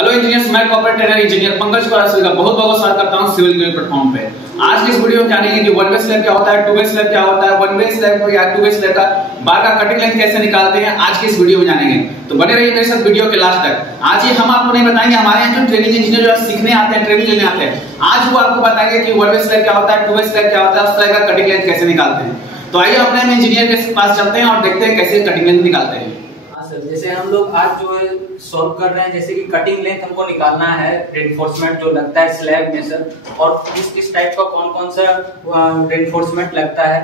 Hello engineers, मैं corporate trainer engineer Pankaj Kumar का बहुत बहुत स्वागत करता हूं सिविल इंजीनियरिंग प्लेटफॉर्म पे। आज की इस वीडियो में जानेंगे कि वन वे स्लैब क्या होता है, टू वे स्लैब क्या होता है, वन वे स्लैब या टू वे स्लैब का बार का कटिंग लेंथ कैसे निकालते हैं, आज की इस वीडियो में जानेंगे। तो बने रहिए मेरे साथ वीडियो के लास्ट तक। आज ही हम आपको नहीं बताएंगे, हमारे यहाँ जो ट्रेनिंग इंजीनियर जो सीखने आते हैं, ट्रेनिंग लेने आते हैं, आज वो आपको बताएंगे कि वन वे स्लैब क्या होता है, टू वे स्लैब क्या होता है, उस तरह का कटिंग लेंथ कैसे निकालते हैं। तो आइए अपने हम इंजीनियर के पास चलते हैं और देखते हैं कैसे कटिंग लेंथ निकालते हैं। जैसे हम लोग आज जो है सॉल्व कर रहे हैं, जैसे कि कटिंग लेंथ हमको निकालना है, रेनफोर्समेंट जो लगता है स्लैब में सर, और किस टाइप का कौन सा रेनफोर्समेंट लगता है।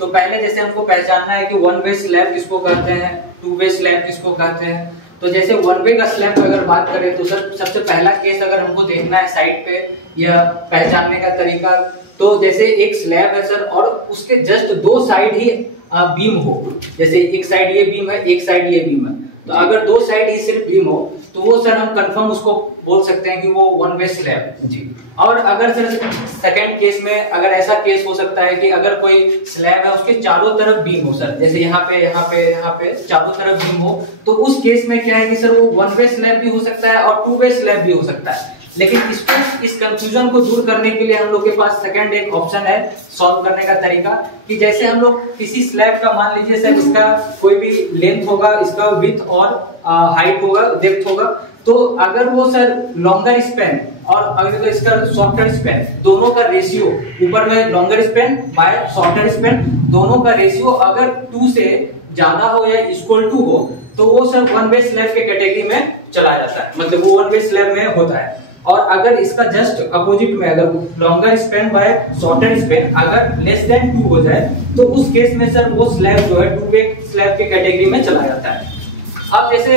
तो पहले जैसे हमको पहचानना है कि वन वे स्लैब किसको कहते हैं, टू वे स्लैब किसको कहते हैं। तो जैसे वन वे का स्लैब की अगर बात करें तो सर सबसे पहला केस अगर हमको देखना है साइड पे या पहचानने का तरीका, तो जैसे एक स्लैब है सर और उसके जस्ट दो साइड ही बीम हो, जैसे एक साइड ये बीम है, एक साइड ये बीम है, तो अगर दो साइड ही सिर्फ बीम हो तो वो सर हम कंफर्म उसको बोल सकते हैं कि वो वन वे स्लैब जी। और अगर सर सेकंड केस में अगर ऐसा केस हो सकता है कि अगर कोई स्लैब है उसके चारों तरफ बीम हो सर, जैसे यहाँ पे चारों तरफ बीम हो, तो उस केस में क्या है कि सर वो वन वे स्लैब भी हो सकता है और टू वे स्लैब भी हो सकता है। लेकिन इस कंफ्यूजन को दूर करने के लिए हम लोग के पास सेकंड एक ऑप्शन है सॉल्व करने का तरीका, कि जैसे हम लोग किसी स्लैब का मान लीजिए सर इसका कोई भी लेंथ होगा, इसका विड्थ और हाइट होगा, डेप्थ होगा, तो अगर वो सर लॉन्गर स्पैन और अगर इसका शॉर्टर स्पैन दोनों का रेशियो, ऊपर में longer span by shorter span दोनों का रेशियो अगर 2 से ज्यादा हो या इक्वल टू हो, तो वो सर वन वे स्लैब के कैटेगरी में चला जाता है, मतलब वो वन वे स्लैब में होता है। और अगर इसका जस्ट अपोजिट में अगर longer span by shorter span अगर लेस देन 2 हो जाए, तो उस केस में सर वो स्लैब जो है टू वे स्लैब के कैटेगरी में चला जाता है। अब जैसे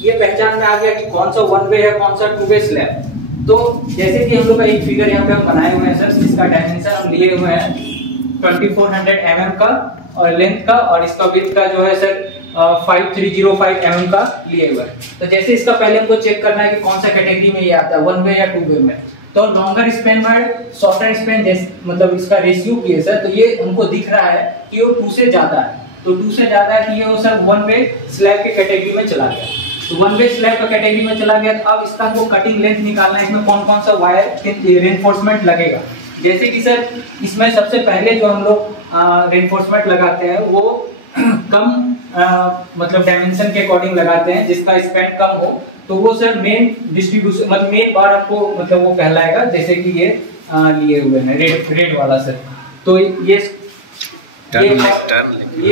ये पहचान में आ गया कि कौन सा वन वे है, कौन सा टू वे स्लैब, तो जैसे कि हम लोग का एक फिगर यहाँ पे हम बनाए हुए हैं सर, इसका डायमेंशन हम लिए हुए हैं 2400 mm का और लेंथ का, और इसका विड्थ का जो है सर 5305 mm का लिए हुआ है। तो जैसे इसका पहले हमको चेक करना है कि कौन सा कैटेगरी में ये आता है, वन वे या टू वे में। तो longer span by shorter span जैसे मतलब इसका रेशियो की है सर, तो ये हमको दिख रहा है कि वो 2 से ज्यादा है, तो 2 से ज्यादा है कि ये वो सर वन वे स्लैब के कैटेगरी में चला गया। तो वन वे स्लैब का कैटेगरी में चला गया, तो अब इसका हमको कटिंग लेंथ निकालना है, इसमें कौन सा वायर रेनफोर्समेंट लगेगा। जैसे कि सर इसमें सबसे पहले जो हम लोग रेनफोर्समेंट लगाते हैं वो कम मतलब डायमेंशन के अकॉर्डिंग लगाते हैं, जिसका स्पैन कम हो, तो वो सर मेन डिस्ट्रीब्यूशन मतलब मेन बार आपको मतलब वो कहलाएगा। जैसे कि ये लिए हुए हैं रेड वाला सर, तो ये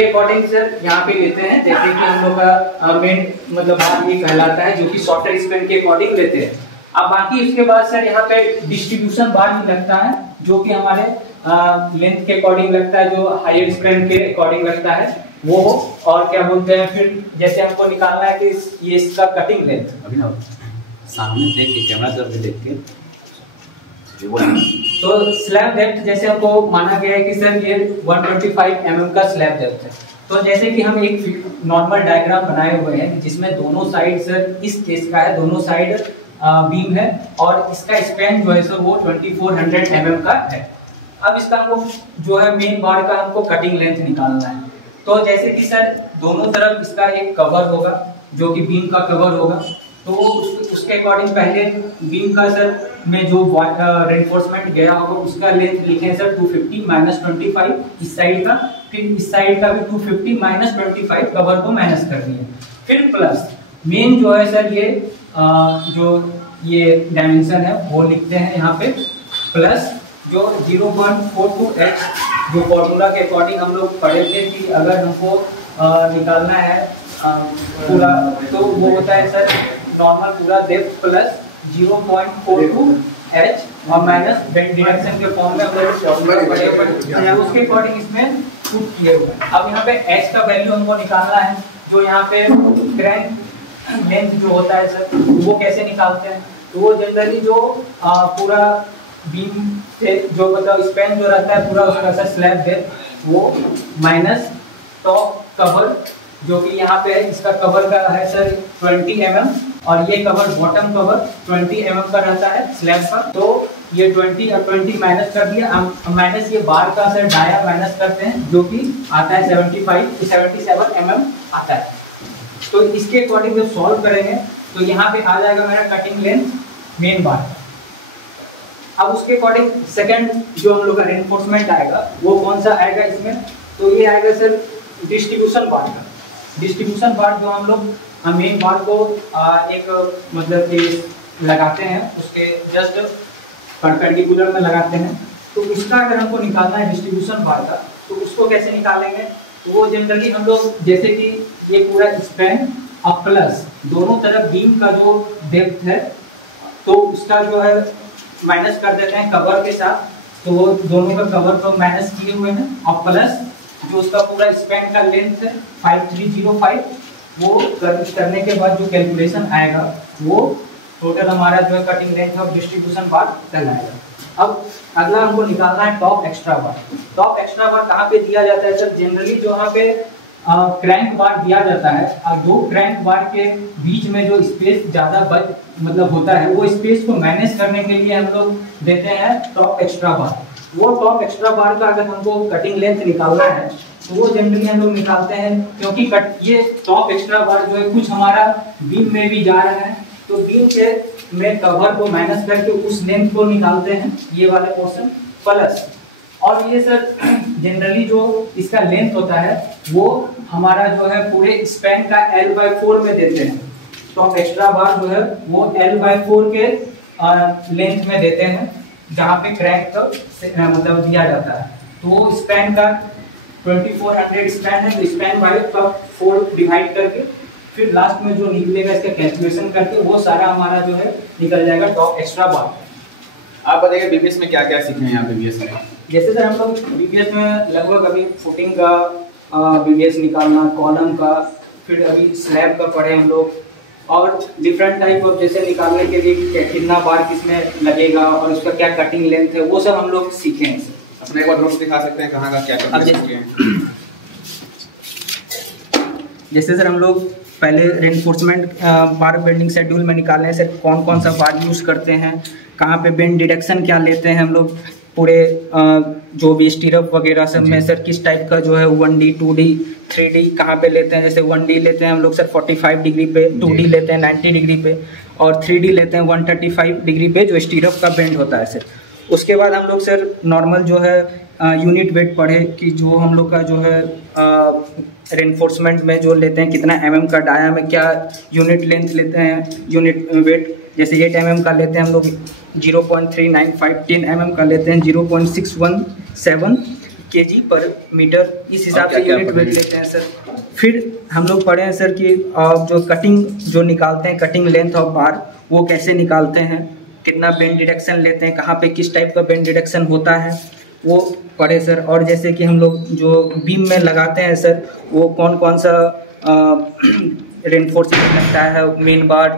अकॉर्डिंग सर यहाँ पे लेते हैं, जैसे कि हम लोग का मेन मतलब बार ये कहलाता है, जो कि शॉर्टर स्पैन के अकॉर्डिंग लेते हैं। अब बाकी उसके बाद सर यहाँ पे डिस्ट्रीब्यूशन बार भी लगता है, जो कि हमारे लेंथ के अकॉर्डिंग लगता है, जो हायर स्पैन के अकॉर्डिंग लगता है वो। और क्या बोलते हैं फिर जैसे हमको निकालना है कि ये इसका कटिंग लेंथ, अभी ना सामने देख के कैमरा तरफ देख के तो स्लैब डेप्थ जैसे हमको माना गया है कि सर ये 125 mm का स्लैब डेप्थ है। तो जैसे कि हम एक नॉर्मल डायग्राम बनाए हुए हैं जिसमें दोनों साइड सर इस केस का है, दोनों साइड बीम है और इसका स्पैन जो है सर वो 2400 mm का है। अब इसका हमको जो है मेन बार का हमको कटिंग लेंथ निकालना है। तो जैसे कि सर दोनों तरफ इसका एक कवर होगा, जो कि बीम का कवर होगा, तो उसके अकॉर्डिंग पहले बीम का सर में जो रेनफोर्समेंट गया होगा उसका लेंथ लिखें सर 250 - 25 इस साइड का, फिर इस साइड का भी 250 - 25 कवर को माइनस कर दिए, फिर प्लस मेन जो है सर ये जो ये डायमेंशन है वो लिखते हैं यहाँ पे, प्लस जो 0.42h जो फॉर्मूला के अकॉर्डिंग हम लोग पढ़े थे कि अगर हमको निकालना है पूरा, तो वो होता है सर नॉर्मल पूरा डेप्थ प्लस 0.42h और माइनस डिडक्शन के फॉर्म में हम लोग फॉर्मूला पढ़े हुए, उसके अकॉर्डिंग इसमें पुट किए हुए हैं। अब यहाँ पे h का वैल्यू हमको निकालना है, जो यहाँ पे क्रैंक लेंथ जो होता है सर वो कैसे निकालते हैं, तो वो जनरली जो पूरा बीम से जो मतलब स्पैन जो रहता है पूरा उसका सर स्लैब डेप्थ वो माइनस टॉप कवर जो कि यहाँ पे है, इसका कवर का है सर 20 mm और ये कवर बॉटम कवर 20 mm का रहता है स्लैब का। तो ये 20 और 20 माइनस कर दिया, माइनस ये बार का सर डाया माइनस करते हैं, जो कि आता है 77 mm आता है। तो इसके अकॉर्डिंग जब सॉल्व करेंगे तो यहाँ पे आ जाएगा मेरा कटिंग लेंथ मेन बार। अब उसके अकॉर्डिंग सेकंड जो हम लोग का रेनफोर्समेंट आएगा वो कौन सा आएगा इसमें, तो ये आएगा सर डिस्ट्रीब्यूशन बार का। डिस्ट्रीब्यूशन बार जो हम लोग मेन बार को एक मतलब कि लगाते हैं उसके जस्ट परपेंडिकुलर में लगाते हैं। तो उसका अगर हमको निकालना है डिस्ट्रीब्यूशन बार का, तो उसको कैसे निकालेंगे, तो वो जनरली हम लोग जैसे कि ये पूरा स्पैन और प्लस दोनों तरफ बीम का जो डेप्थ है तो उसका जो है माइनस कर देते हैं कवर के साथ। तो वो दोनों का कवर को माइनस किए हुए हैं और प्लस जो उसका पूरा स्पैन का लेंथ है 5305, वो करने के बाद जो कैलकुलेशन आएगा वो टोटल हमारा जो है कटिंग लेंथ ऑफ डिस्ट्रीब्यूशन बार कहलाएगा। अब अगला हमको निकालना है टॉप एक्स्ट्रा बार। टॉप एक्स्ट्रा बार कहाँ पे दिया जाता है सर, जनरली जो यहाँ पे क्रैंक बार दिया जाता है और दो क्रैंक बार के बीच में जो स्पेस ज़्यादा मतलब होता है वो स्पेस को मैनेज करने के लिए हम लोग देते हैं टॉप एक्स्ट्रा बार। वो टॉप एक्स्ट्रा बार का अगर हमको कटिंग लेंथ निकालना है तो वो जनरली हम लोग निकालते हैं, क्योंकि ये टॉप एक्स्ट्रा बार जो है कुछ हमारा बीम में भी जा रहा है, तो बीम के में कवर को माइनस करके उस लेंथ को निकालते हैं, ये वाला पोर्शन प्लस। और ये सर जनरली जो इसका लेंथ होता है वो हमारा जो है पूरे स्पैन का L/4 में देते हैं। टॉप एक्स्ट्रा बार जो है वो L/4 के लेंथ में देते हैं, जहाँ पे क्रैंक का मतलब दिया जाता है। तो स्पैन का 2400 स्पैन है, तो स्पैन बाय 4 डिवाइड करके फिर लास्ट में जो निकलेगा इसका कैलकुलेशन करके वो सारा हमारा जो है निकल जाएगा टॉप एक्स्ट्रा बार। आप बताइए बीबीएस में क्या क्या सीखे हैं यहाँ बीबीएस में? जैसे सर हम लोग बीबीएस में लगभग अभी फुटिंग का बीबीएस निकालना, कॉलम का, फिर अभी स्लैब का पढ़े हम लोग, और डिफरेंट टाइप ऑफ जैसे निकालने के लिए कितना बार किसमें लगेगा और उसका क्या कटिंग लेंथ है वो सब हम लोग सीखे हैं सर। अपने एक बार नोट्स दिखा सकते हैं कहाँ का क्या क्या सीखे हैं? जैसे सर हम लोग पहले रेनफोर्समेंट बार बेंडिंग शेड्यूल में निकालने हैं सर कौन कौन सा बार यूज़ करते हैं, कहाँ पे बेंड डिडक्शन क्या लेते हैं हम लोग, पूरे जो भी स्टीरअप वगैरह सब में सर किस टाइप का जो है 1D 2D 3D कहाँ पे लेते हैं। जैसे 1D लेते हैं हम लोग सर 45 डिग्री पे, 2D लेते हैं 90 डिग्री पे और 3D लेते हैं 135 डिग्री पे जो स्टीरअप का बेंड होता है सर। उसके बाद हम लोग सर नॉर्मल जो है यूनिट वेट पढ़े कि जो हम लोग का जो है रेनफोर्समेंट में जो लेते हैं कितना mm का डाया में क्या यूनिट लेंथ लेते हैं, यूनिट वेट जैसे 8 mm का लेते हैं हम लोग 0.395, 10 mm का लेते हैं 0.617 kg पर मीटर, इस हिसाब से यूनिट वेट लेते हैं सर। फिर हम लोग पढ़े हैं सर कि जो कटिंग जो निकालते हैं कटिंग लेंथ ऑफ बार वो कैसे निकालते हैं, कितना बेंड डिडक्शन लेते हैं, कहाँ पे किस टाइप का बेंड डिडक्शन होता है वो पढ़े सर। और जैसे कि हम लोग जो बीम में लगाते हैं सर वो कौन कौन सा रेनफोर्समेंट लगता है, मेन बार,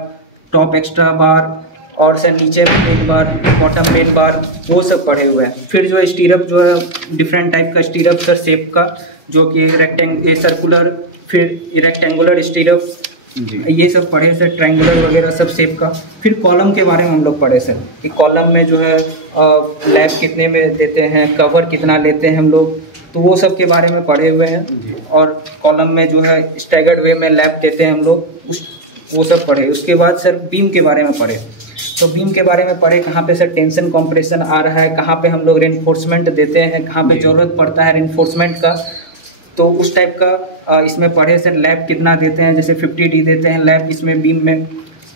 टॉप एक्स्ट्रा बार और सर नीचे मेन बार, बॉटम मेन बार, वो सब पढ़े हुए हैं। फिर जो स्टीरअप जो है डिफरेंट टाइप का स्टीरअप सर शेप का, जो कि सर्कुलर, फिर रेक्टेंगुलर स्टीरअप, ये सब पढ़े सर, ट्रायंगुलर वगैरह सब शेप का। फिर कॉलम के बारे में हम लोग पढ़े सर कि कॉलम में जो है लैब कितने में देते हैं, कवर कितना लेते हैं हम लोग, तो वो सब के बारे में पढ़े हुए हैं। और कॉलम में जो है स्टैगर्ड वे में लैब देते हैं हम लोग, वो सब पढ़े। उसके बाद सर बीम के बारे में पढ़े, तो बीम के बारे में पढ़े कहाँ पे सर टेंशन कॉम्प्रेशन आ रहा है, कहाँ पे हम लोग रेनफोर्समेंट देते हैं, कहाँ पे ज़रूरत पड़ता है रेनफोर्समेंट का, तो उस टाइप का इसमें पढ़े सर। लैब कितना देते हैं, जैसे 50D देते हैं लैब इसमें बीम में,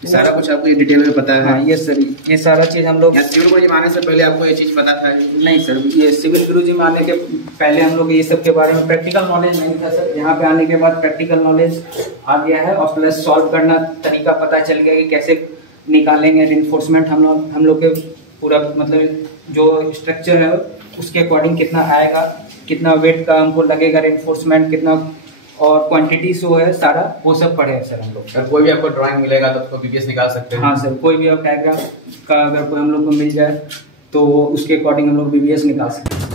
सारा कुछ आपको डिटेल में पता है? हाँ ये सर, ये सारा चीज़ हम लोग सिविल गुरुजी में आने से पहले आपको ये चीज़ पता था? नहीं सर, ये सिविल गुरुजी में आने के पहले हम लोग ये सब के बारे में प्रैक्टिकल नॉलेज नहीं था सर। यहाँ पे आने के बाद प्रैक्टिकल नॉलेज आ गया है और प्लस सॉल्व करना तरीका पता चल गया कि कैसे निकालेंगे रेनफोर्समेंट। हम लोग के पूरा मतलब जो स्ट्रक्चर है उसके अकॉर्डिंग कितना आएगा, कितना वेट का हमको लगेगा रेनफोर्समेंट, कितना और क्वांटिटी शो है सारा, वो सब पढ़े हैं सर हम लोग। सर कोई भी आपको ड्राइंग मिलेगा तो उसको बीबीएस निकाल सकते हैं? हाँ सर, कोई भी डायग्राम का अगर कोई हम लोग को मिल जाए तो उसके अकॉर्डिंग हम लोग बीबीएस निकाल सकते हैं।